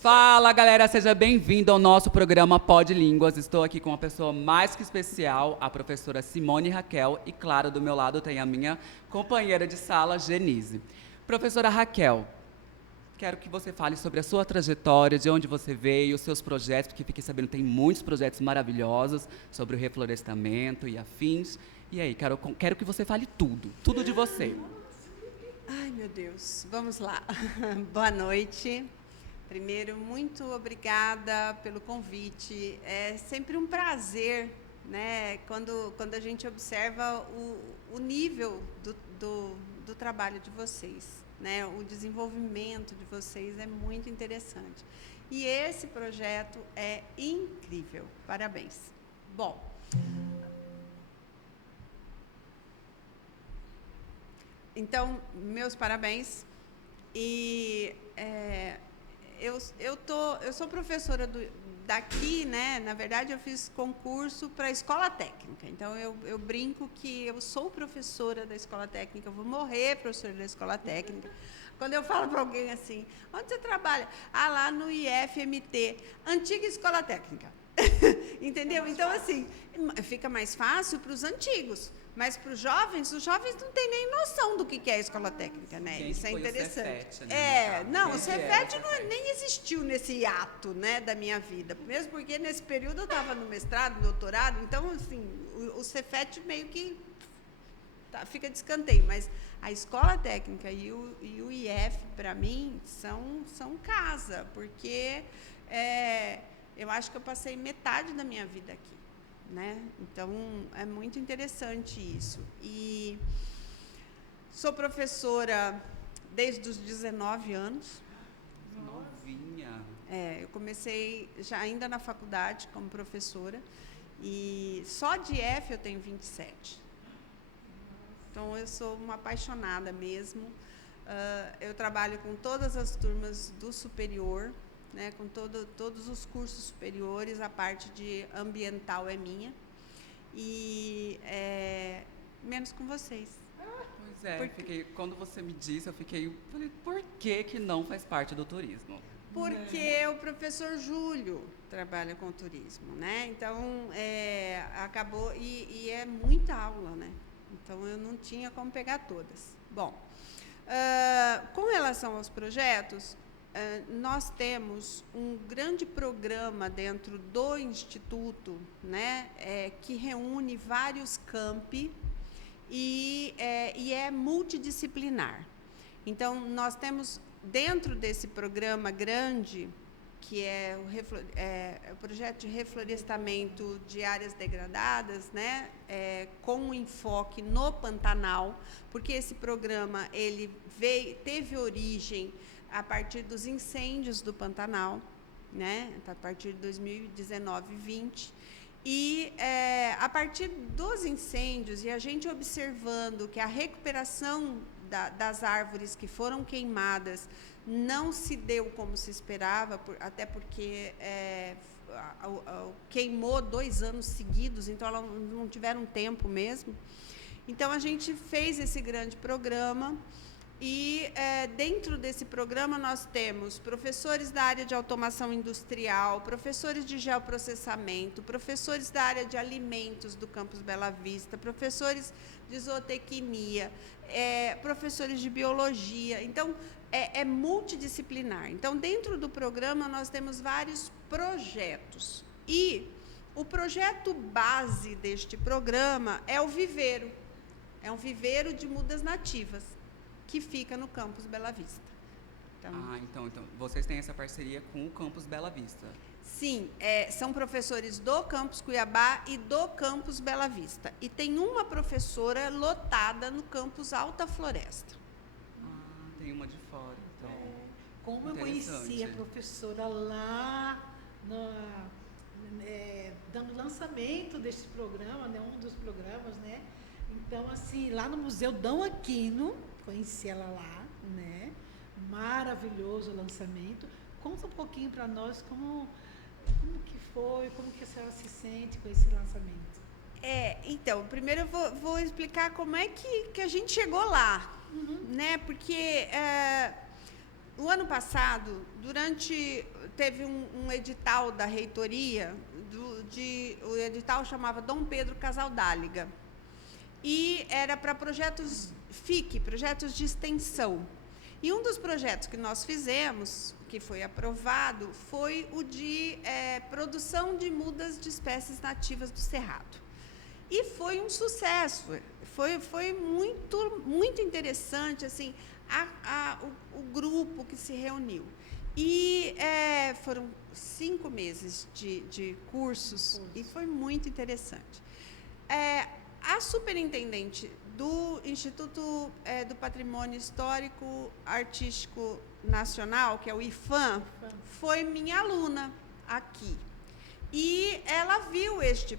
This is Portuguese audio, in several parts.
Fala, galera, seja bem-vindo ao nosso programa Pod Línguas. Estou aqui com uma pessoa mais que especial, a professora Simone Raquel, e claro, do meu lado tem a minha companheira de sala, Genise. Professora Raquel, quero que você fale sobre a sua trajetória, de onde você veio, os seus projetos, porque fiquei sabendo que tem muitos projetos maravilhosos sobre o reflorestamento e afins. E aí, quero que você fale tudo de você. Ai, meu Deus, vamos lá. Boa noite. Primeiro, muito obrigada pelo convite. É sempre um prazer, né, quando a gente observa o nível do trabalho de vocês, né? O desenvolvimento de vocês é muito interessante. E esse projeto é incrível. Parabéns. Bom, então, meus parabéns. E eu sou professora daqui, né? Na verdade, eu fiz concurso para a escola técnica. Então, eu brinco que eu sou professora da escola técnica, eu vou morrer professora da escola técnica. Quando eu falo para alguém assim, onde você trabalha? Ah, lá no IFMT, antiga escola técnica. Entendeu? Então, assim, fica mais fácil para os antigos. Mas para os jovens não têm nem noção do que é a escola técnica, né? Quem Isso é foi o interessante. Cefet, né, Não, o Quem que Cefet era o Cefet? nem existiu nesse ato, né, da minha vida. Mesmo porque nesse período eu estava no mestrado, no doutorado, então, assim, o Cefet meio que fica de escanteio. Mas a escola técnica e o IF, para mim, são casa, porque eu acho que eu passei metade da minha vida aqui. Né? Então, é muito interessante isso. E sou professora desde os 19 anos. Novinha. Eu comecei já ainda na faculdade como professora. E só de F eu tenho 27. Então, eu sou uma apaixonada mesmo. Eu trabalho com todas as turmas do superior, né, com todos os cursos superiores, a parte de ambiental é minha, e menos com vocês. Pois é, quando você me disse, falei, por que não faz parte do turismo? Porque o professor Júlio trabalha com turismo, né? Então, acabou, e é muita aula, né? Então, eu não tinha como pegar todas. Bom, com relação aos projetos, nós temos um grande programa dentro do Instituto, né, que reúne vários campi e é multidisciplinar. Então, nós temos, dentro desse programa grande, que é o projeto de reflorestamento de áreas degradadas, né, com um enfoque no Pantanal, porque esse programa teve origem a partir dos incêndios do Pantanal, né, a partir de 2019 e 20. E a partir dos incêndios, e a gente observando que a recuperação das árvores que foram queimadas não se deu como se esperava, até porque queimou 2 anos seguidos, então elas não tiveram tempo mesmo. Então, a gente fez esse grande programa. E dentro desse programa nós temos professores da área de automação industrial, professores de geoprocessamento, professores da área de alimentos do campus Bela Vista, professores de zootecnia, professores de biologia. Então, é multidisciplinar. Então, dentro do programa nós temos vários projetos. E o projeto base deste programa é o viveiro. É um viveiro de mudas nativas, que fica no campus Bela Vista. Então vocês têm essa parceria com o campus Bela Vista? Sim, são professores do campus Cuiabá e do campus Bela Vista. E tem uma professora lotada no campus Alta Floresta. Tem uma de fora, então. Como eu conheci a professora lá, dando lançamento desse programa, né, um dos programas, né? Então, assim, lá no Museu Dom Aquino, conheci ela lá, né? Maravilhoso o lançamento. Conta um pouquinho para nós como que foi, como que a senhora se sente com esse lançamento. Então, primeiro eu vou explicar como é que a gente chegou lá, né? Porque o ano passado, teve um edital da reitoria, o edital chamava Dom Pedro Casaldáliga, e era para projetos FIC, projetos de extensão. E um dos projetos que nós fizemos, que foi aprovado, foi o de produção de mudas de espécies nativas do Cerrado. E foi um sucesso, foi muito, muito interessante assim, o grupo que se reuniu. E foram 5 meses de cursos e foi muito interessante. A superintendente do Instituto do Patrimônio Histórico Artístico Nacional, que é o IFAM, foi minha aluna aqui. E ela viu este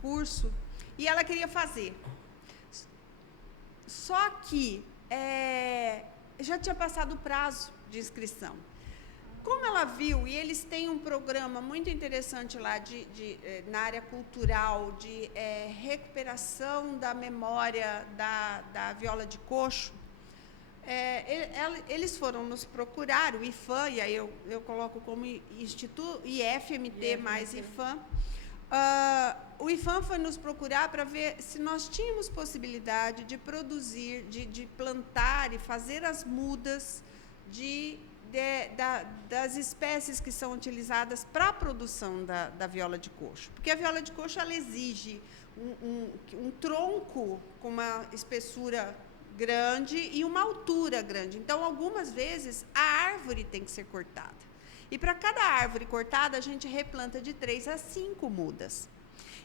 curso e ela queria fazer. Só que já tinha passado o prazo de inscrição. Como ela viu, e eles têm um programa muito interessante lá na área cultural, de recuperação da memória da viola de coxo, eles foram nos procurar, o IFAM, e aí eu coloco como Instituto IFMT mais IFAM. O IFAM foi nos procurar para ver se nós tínhamos possibilidade de produzir, de plantar e fazer as mudas das espécies que são utilizadas para a produção da viola de coxo. Porque a viola de coxo ela exige um tronco com uma espessura grande e uma altura grande. Então, algumas vezes, a árvore tem que ser cortada. E para cada árvore cortada, a gente replanta de 3 a 5 mudas.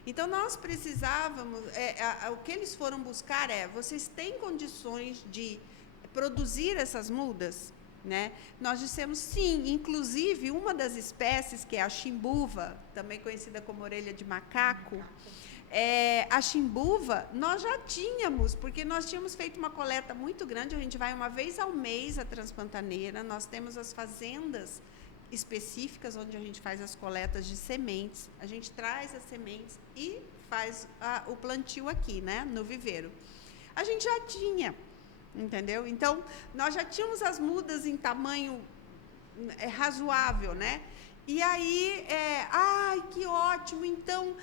Então, nós precisávamos... o que eles foram buscar vocês têm condições de produzir essas mudas? Né? Nós dissemos sim, inclusive uma das espécies, que é a chimbuva, também conhecida como orelha de macaco, a chimbuva nós já tínhamos, porque nós tínhamos feito uma coleta muito grande, a gente vai uma vez ao mês à Transpantaneira, nós temos as fazendas específicas onde a gente faz as coletas de sementes, a gente traz as sementes e faz o plantio aqui, né, no viveiro. A gente já tinha. Entendeu? Então, nós já tínhamos as mudas em tamanho razoável, né? E aí, que ótimo, então,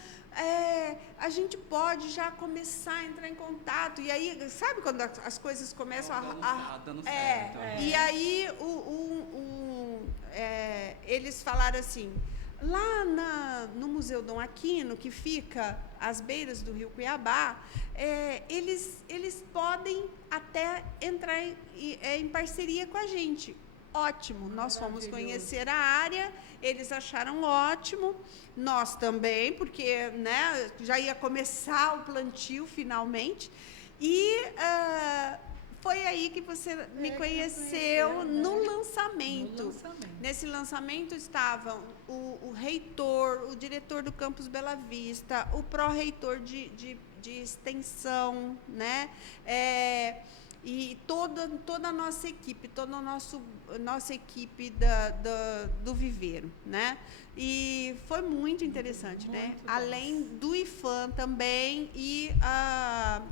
a gente pode já começar a entrar em contato. E aí, sabe quando as coisas começam dando certo. E aí, eles falaram assim, lá no Museu Dom Aquino, que fica às beiras do Rio Cuiabá, eles podem até entrar em parceria com a gente. Ótimo, nós fomos conhecer a área, eles acharam ótimo, nós também, porque né, já ia começar o plantio finalmente, e foi aí que você me conheceu, no lançamento. Nesse lançamento estavam o reitor, o diretor do Campus Bela Vista, o pró-reitor de extensão, né? E toda a nossa equipe, toda a nossa equipe do viveiro, né? E foi muito interessante, muito, né? Além do IFAM também e a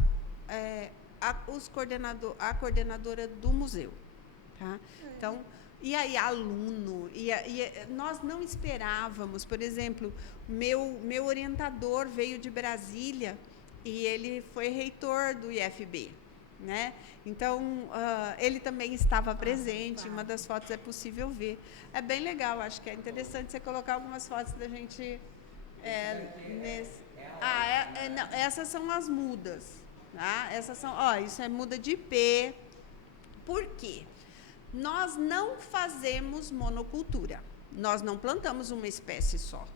coordenadora do museu, tá? Então, e aí aluno, nós não esperávamos, por exemplo, meu orientador veio de Brasília e ele foi reitor do IFB, né? Então, ele também estava presente, uma das fotos é possível ver. É bem legal, acho que é interessante você colocar algumas fotos da gente não, essas são as mudas, tá? Essas são, isso é muda de IP. Por quê? Nós não fazemos monocultura, nós não plantamos uma espécie só.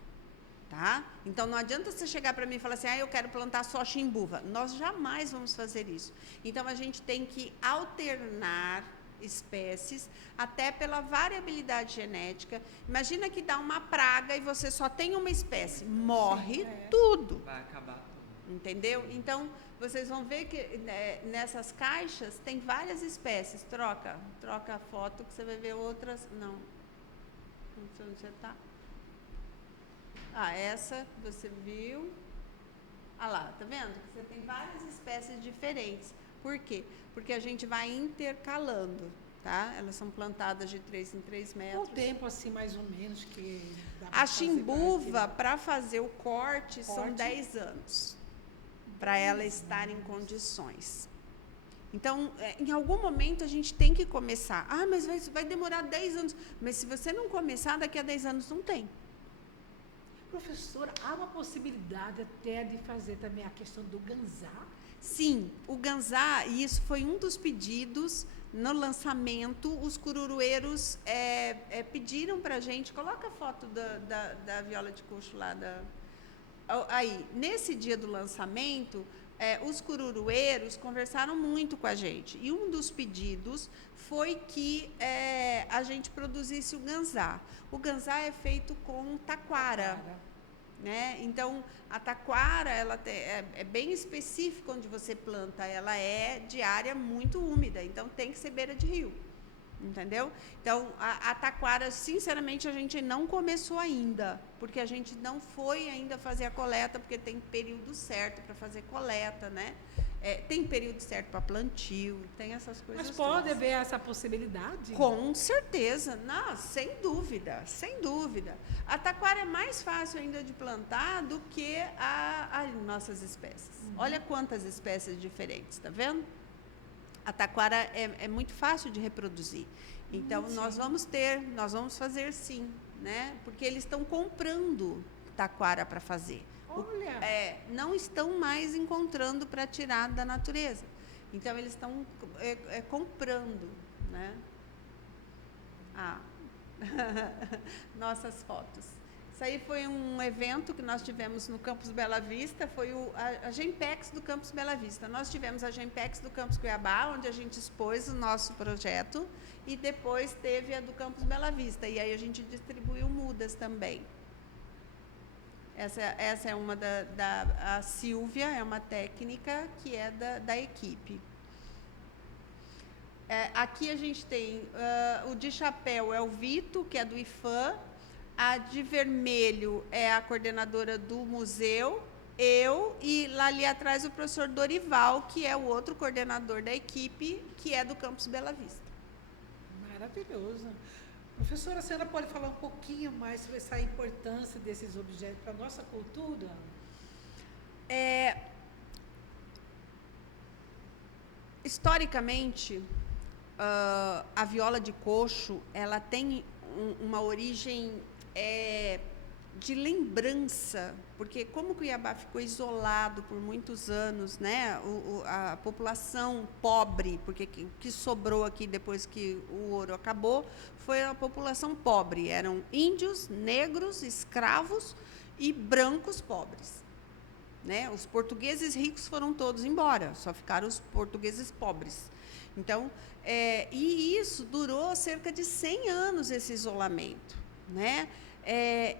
Tá? Então, não adianta você chegar para mim e falar assim, eu quero plantar só chimbuva. Nós jamais vamos fazer isso. Então, a gente tem que alternar espécies, até pela variabilidade genética. Imagina que dá uma praga e você só tem uma espécie. Morre tudo. Vai acabar tudo. Entendeu? Então, vocês vão ver que nessas caixas tem várias espécies. Troca a foto que você vai ver outras. Não sei onde você está. Essa você viu. Lá, tá vendo? Você tem várias espécies diferentes. Por quê? Porque a gente vai intercalando, tá? Elas são plantadas de 3 em 3 metros. Qual tempo, assim, mais ou menos, que dá A pra fazer chimbuva, pra para fazer o corte, são Corte. 10 anos, para ela estar em condições. Então, em algum momento, a gente tem que começar. Ah, mas vai demorar 10 anos. Mas se você não começar, daqui a 10 anos não tem. Professora, há uma possibilidade até de fazer também a questão do ganzá? Sim, o ganzá, e isso foi um dos pedidos no lançamento, os cururueiros pediram para a gente, coloca a foto da viola de coxo lá, aí, nesse dia do lançamento, os cururueiros conversaram muito com a gente, e um dos pedidos foi que a gente produzisse o ganzá. O ganzá é feito com taquara. Né? Então, a taquara é bem específica onde você planta, ela é de área muito úmida, então tem que ser beira de rio, entendeu? Então, a taquara, sinceramente, a gente não começou ainda, porque a gente não foi ainda fazer a coleta, porque tem período certo para fazer coleta, né? Tem período certo para plantio, tem essas coisas. Mas pode todas. haver essa possibilidade? Com certeza, não, sem dúvida, sem dúvida. A taquara é mais fácil ainda de plantar do que as nossas espécies. Olha quantas espécies diferentes, tá vendo? A taquara é muito fácil de reproduzir. Então, nós vamos fazer sim, né? Porque eles estão comprando taquara para fazer. Olha! Não estão mais encontrando para tirar da natureza. Então, eles estão comprando, né? Nossas fotos. Isso aí foi um evento que nós tivemos no Campus Bela Vista, foi a Gempex do Campus Bela Vista. Nós tivemos a Gempex do Campus Cuiabá, onde a gente expôs o nosso projeto, e depois teve a do Campus Bela Vista. E aí a gente distribuiu mudas também. Essa é uma a Silvia, é uma técnica que é da equipe. Aqui a gente tem o de chapéu é o Vito, que é do IFAM, a de vermelho é a coordenadora do museu, eu, e lá ali atrás o professor Dorival, que é o outro coordenador da equipe, que é do Campus Bela Vista. Maravilhoso. Professora, a senhora pode falar um pouquinho mais sobre essa importância desses objetos para a nossa cultura? Historicamente, a viola de coxo, ela tem uma origem de lembrança, porque como Cuiabá ficou isolado por muitos anos, né, a população pobre, porque o que sobrou aqui depois que o ouro acabou, foi a população pobre, eram índios, negros, escravos e brancos pobres. Né? Os portugueses ricos foram todos embora, só ficaram os portugueses pobres. Então, e isso durou cerca de 100 anos, esse isolamento. Né?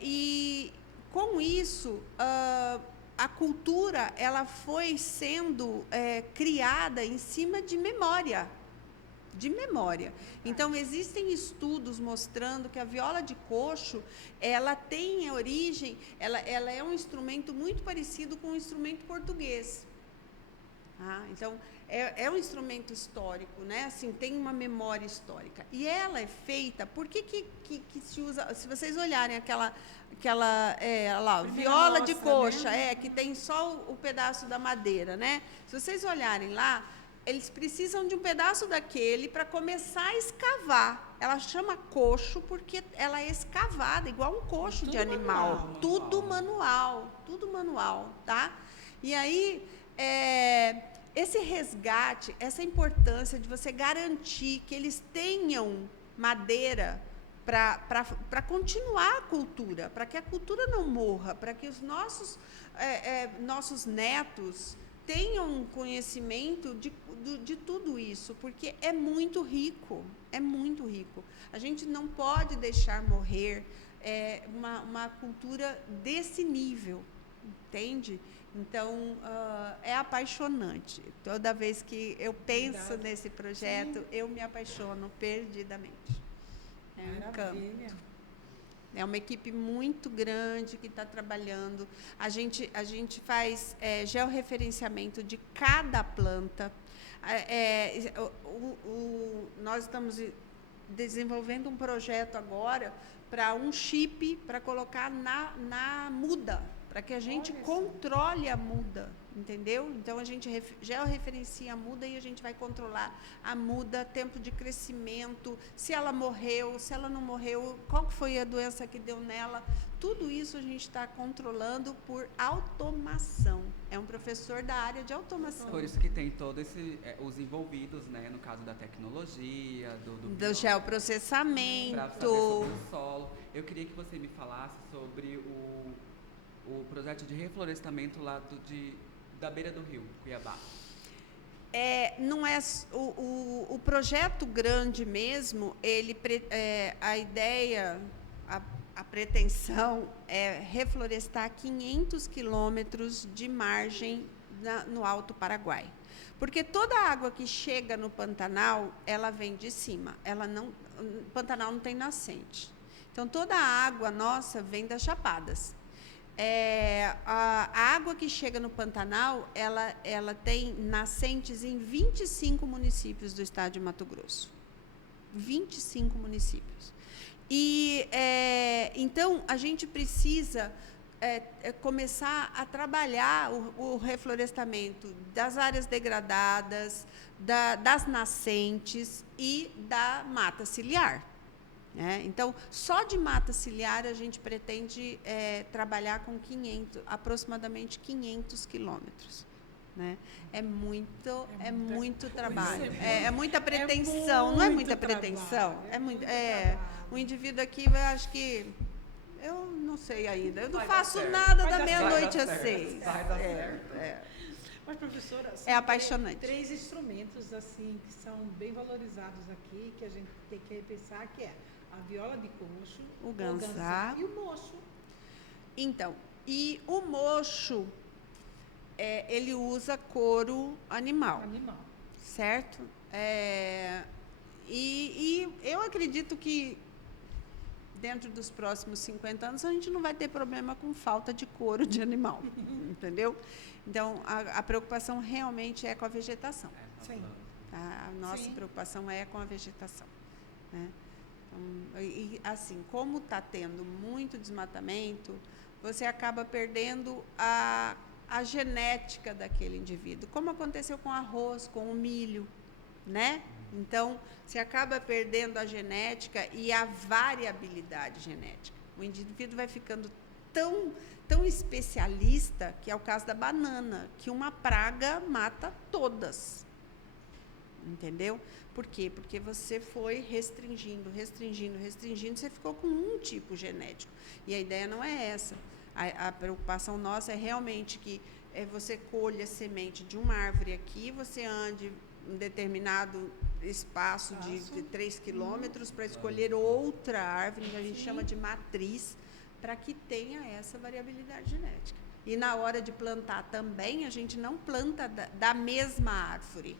E, com isso, a cultura ela foi sendo criada em cima de memória. Então, existem estudos mostrando que a viola de coxo, ela tem origem, ela é um instrumento muito parecido com o instrumento português. Então, é um instrumento histórico, né? Assim, tem uma memória histórica. E ela é feita, por que se usa, se vocês olharem aquela lá, viola de coxa, né? Que tem só o pedaço da madeira, né? Se vocês olharem lá, eles precisam de um pedaço daquele para começar a escavar. Ela chama coxo porque ela é escavada, igual um coxo de animal. Tudo manual, tá? E aí, esse resgate, essa importância de você garantir que eles tenham madeira para continuar a cultura, para que a cultura não morra, para que os nossos netos tenham conhecimento de tudo isso, porque é muito rico. A gente não pode deixar morrer uma cultura desse nível, entende? Então, é apaixonante. Toda vez que eu penso nesse projeto, eu me apaixono perdidamente. É um canto. É uma equipe muito grande que está trabalhando. A gente faz georreferenciamento de cada planta. nós estamos desenvolvendo um projeto agora para um chip para colocar na muda, para que a gente controle a muda, entendeu? Então, a gente georreferencia a muda e a gente vai controlar a muda, tempo de crescimento, se ela morreu, se ela não morreu, qual foi a doença que deu nela. Tudo isso a gente está controlando por automação. É um professor da área de automação. Por isso que tem todos os envolvidos, né, no caso da tecnologia, do geoprocessamento. Para saber sobre o solo. Eu queria que você me falasse sobre o projeto de reflorestamento lá da beira do rio, Cuiabá. Não é o projeto grande mesmo, a ideia, a pretensão é reflorestar 500 quilômetros de margem no Alto Paraguai. Porque toda a água que chega no Pantanal, ela vem de cima. O Pantanal não tem nascente. Então, toda a água nossa vem das chapadas. A água que chega no Pantanal, ela tem nascentes em 25 municípios do estado de Mato Grosso. 25 municípios. Então, a gente precisa começar a trabalhar o reflorestamento das áreas degradadas, das nascentes e da mata ciliar. Então, só de mata ciliar a gente pretende trabalhar com aproximadamente 500 quilômetros. Né? É muito trabalho. É muita pretensão. Não é muita pretensão? O indivíduo aqui, eu acho que... Eu não sei ainda. Eu não faço nada da meia-noite às 6. Vai dar certo. Mas, professora, é apaixonante. 3 instrumentos assim que são bem valorizados aqui, que a gente tem que repensar, que é a viola de coxo, o ganzá e o mocho. Então, e o mocho, ele usa couro animal. Certo? E eu acredito que dentro dos próximos 50 anos a gente não vai ter problema com falta de couro de animal, entendeu? Então, a preocupação realmente é com a vegetação. Sim. A nossa preocupação é com a vegetação. Né? Então, assim, como está tendo muito desmatamento, você acaba perdendo a genética daquele indivíduo, como aconteceu com o arroz, com o milho, né? Então, você acaba perdendo a genética e a variabilidade genética. O indivíduo vai ficando tão especialista, que é o caso da banana, que uma praga mata todas. Entendeu? Por quê? Porque você foi restringindo, você ficou com um tipo genético. E a ideia não é essa. A preocupação nossa é realmente que você colha semente de uma árvore aqui, você ande um determinado espaço de 3 quilômetros para escolher outra árvore, que a gente chama de matriz, para que tenha essa variabilidade genética. E na hora de plantar também, a gente não planta da mesma árvore.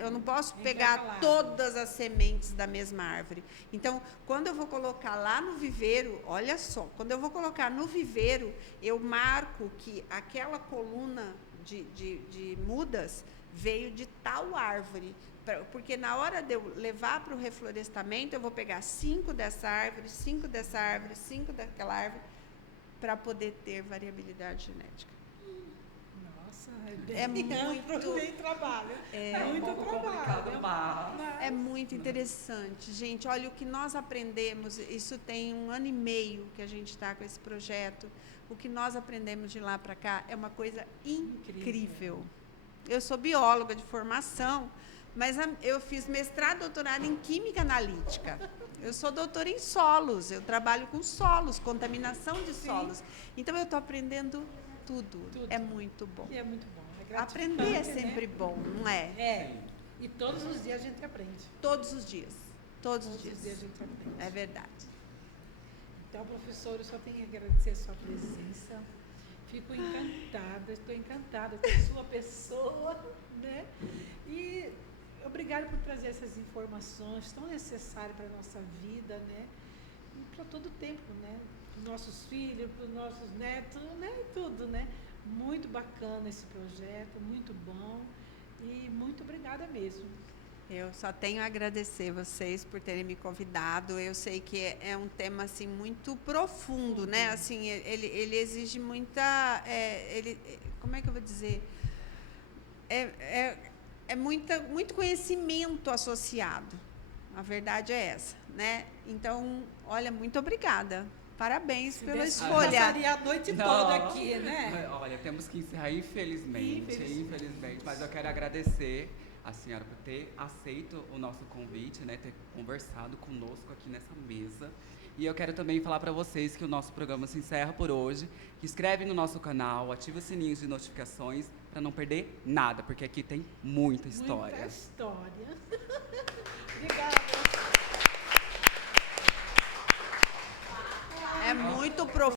Eu não posso pegar todas as sementes da mesma árvore. Então, quando eu vou colocar lá no viveiro, olha só, quando eu vou colocar no viveiro, eu marco que aquela coluna de mudas veio de tal árvore. Porque na hora de eu levar para o reflorestamento, eu vou pegar 5 dessa árvore, 5 dessa árvore, 5 daquela árvore, para poder ter variabilidade genética. Nossa, muito bem trabalho. Muito complicado, mas é muito interessante, gente. Olha, o que nós aprendemos, isso tem 1 ano e meio que a gente está com esse projeto. O que nós aprendemos de lá para cá é uma coisa incrível. Eu sou bióloga de formação, mas eu fiz mestrado e doutorado em química analítica. Eu sou doutora em solos, eu trabalho com solos, contaminação de solos. Então, eu estou aprendendo tudo. É muito bom. E é muito bom. Aprender é sempre bom, não é? E todos os dias a gente aprende. Todos os dias. Todos os dias a gente aprende. É verdade. Então, professor, eu só tenho que agradecer a sua presença. Fico encantada, estou encantada com a sua pessoa, né? E obrigada por trazer essas informações tão necessárias para a nossa vida, né? E para todo o tempo, né? Para os nossos filhos, para os nossos netos, né? E tudo, né? Muito bacana esse projeto, muito bom. E muito obrigada mesmo. Eu só tenho a agradecer vocês por terem me convidado. Eu sei que é um tema assim muito profundo, né? Assim, ele exige muita, como é que eu vou dizer? Muito conhecimento associado. A verdade é essa, né? Então, olha, muito obrigada. Parabéns pela escolha. Passaria a noite toda aqui, né? Olha, temos que encerrar, infelizmente. Mas eu quero agradecer a senhora por ter aceito o nosso convite, né? Ter conversado conosco aqui nessa mesa. E eu quero também falar para vocês que o nosso programa se encerra por hoje. Que inscreve no nosso canal, ativa os sininhos de notificações para não perder nada, porque aqui tem muita história. Muita história. Obrigada.